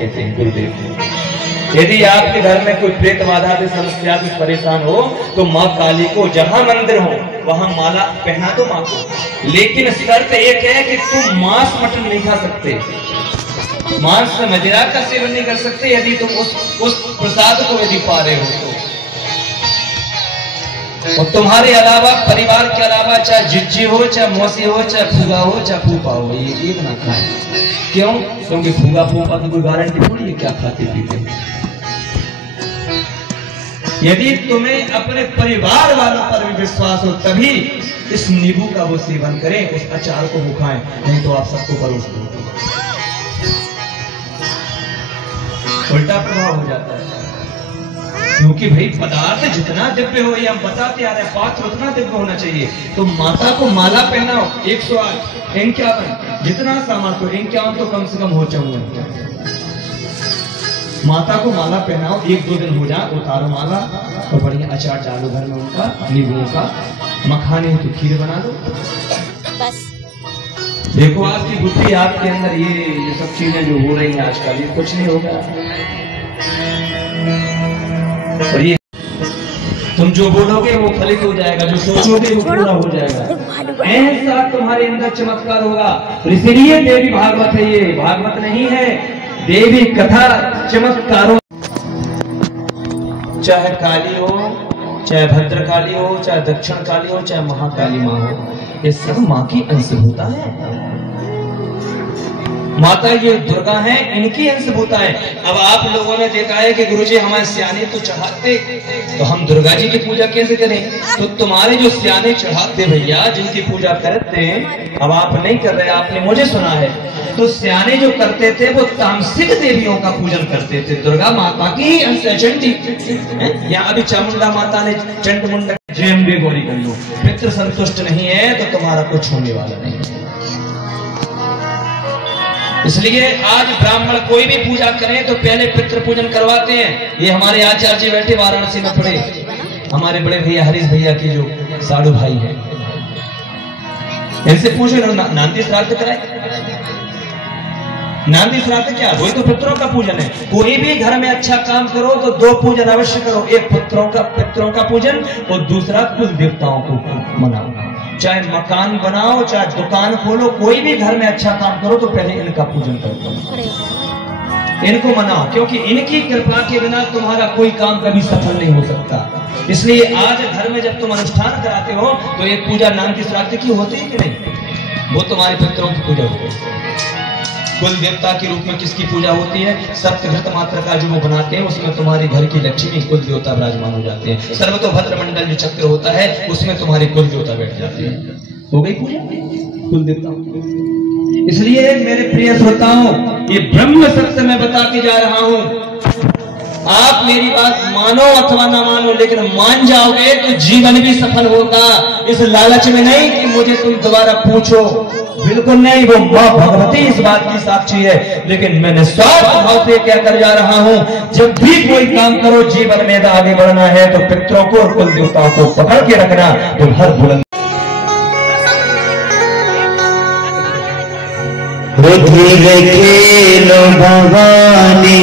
कहते हैं गुरुदेव। यदि आपके घर में कोई प्रेत बाधा से समस्या से परेशान हो तो माँ काली को जहां मंदिर हो वहां माला पहना दो माँ को। लेकिन शर्त एक है कि तुम मांस मटन नहीं खा सकते, मांस मदिरा का सेवन नहीं कर सकते। यदि तुम उस प्रसाद को यदि पा रहे हो तो और तुम्हारे अलावा परिवार के अलावा चाहे जिज्जी हो, चाहे मौसी हो, चाहे फूगा हो, चाहे फूफा हो, ये एक ना खाए। क्यों? क्योंकि फूगा फूफा की कोई गारंटी थोड़ी है क्या खाते पीते। यदि तुम्हें अपने परिवार वालों पर भी विश्वास हो तभी इस नींबू का वो सेवन करें, उस अचार को वो खाएं, नहीं तो आप सबको परोस दो। उल्टा प्रभाव हो जाता है। क्योंकि भाई पदार्थ जितना दिव्य हो, ये हम बताते आ रहे हैं, पात्र उतना दिव्य होना चाहिए। तो माता को माला पहनाओ 108 51 जितना सामर्थ्य हो, 51 तो कम से कम हो चाहिए। माता को माला पहनाओ, 1-2 दिन हो जाए, उतारो माला और बढ़िया अचार डालो घर में उनका, नींबू का। मखाने तो खीर बना दो बस। देखो आपकी बुद्धि, आपके अंदर ये सब चीजें जो हो रही हैं आजकल, ये कुछ नहीं होगा। और ये तुम जो बोलोगे वो फलित हो जाएगा, जो सोचोगे वो पूरा हो जाएगा। ऐसा तुम्हारे अंदर चमत्कार होगा। इसलिए देवी भागवत है, ये भागवत नहीं है, देवी कथा चमत्कारों। चाहे काली हो, चाहे भद्रकाली हो, चाहे दक्षिण काली हो, चाहे महाकाली माँ हो, ये सब माँ की अंशभूता है। माता ये दुर्गा है, इनकी अंशभूता है। अब आप लोगों ने देखा है कि गुरुजी हमारे सियाने तो चढ़ाते, तो हम दुर्गा जी की पूजा कैसे करें? तो तुम्हारे जो सियाने चढ़ाते भैया, जिनकी पूजा करते हैं, अब आप नहीं कर रहे, आपने मुझे सुना है, तो सियाने जो करते थे वो तामसिक देवियों का पूजन करते थे। दुर्गा माता की अंश चंडी, यहाँ अभी चामुंडा माता ने चंड मुंडा जैन भी गौरी कर लो। पितृ संतुष्ट नहीं है तो तुम्हारा कुछ होने वाला नहीं है। इसलिए आज ब्राह्मण कोई भी पूजा करें तो पहले पितृ पूजन करवाते हैं। ये हमारे आचार्य जी बैठे वाराणसी में पड़े, हमारे बड़े भैया हरीश भैया की जो साधु भाई है, इनसे पूछे नांदी श्राद्ध कराए। नांदी श्राद्ध क्या? वही तो पितरों का पूजन है। कोई भी घर में अच्छा काम करो तो 2 पूजन अवश्य करो, एक पितरों का पूजन और दूसरा कुल देवताओं को मनाओ। चाहे मकान बनाओ, चाहे दुकान खोलो, कोई भी घर में अच्छा काम करो तो पहले इनका पूजन करो, इनको मनाओ, क्योंकि इनकी कृपा के बिना तुम्हारा कोई काम कभी सफल नहीं हो सकता। इसलिए आज घर में जब तुम अनुष्ठान कराते हो तो एक पूजा नांदी श्राद्ध की होती है कि नहीं? वो तुम्हारे पितरों की पूजा होती है। कुल देवता के रूप में किसकी पूजा होती है? सप्तघृत मात्र का जो वो बनाते हैं, उसमें तुम्हारे घर की लक्ष्मी कुल देवता विराजमान हो जाते हैं। सर्वतोभद्र मंडल जो चक्र होता है उसमें तुम्हारी कुल देवता बैठ जाती है। हो गई पूजा कुल देवता। इसलिए मेरे प्रिय श्रोताओं, ये ब्रह्म सत्य मैं बताते जा रहा हूं। आप मेरी बात मानो अथवा ना मानो, लेकिन मान जाओगे तो जीवन भी सफल होगा। इस लालच में नहीं कि मुझे तुम दोबारा पूछो, बिल्कुल नहीं। वो माँ भगवती इस बात की साक्षी है। लेकिन मैं निस्वार्थ भाव से क्या कर जा रहा हूं, जब भी कोई काम करो जीवन में आगे बढ़ना है तो पितरों को और कुल देवताओं को पकड़ के रखना, तो हर बुलंद धीरे खेलो भवानी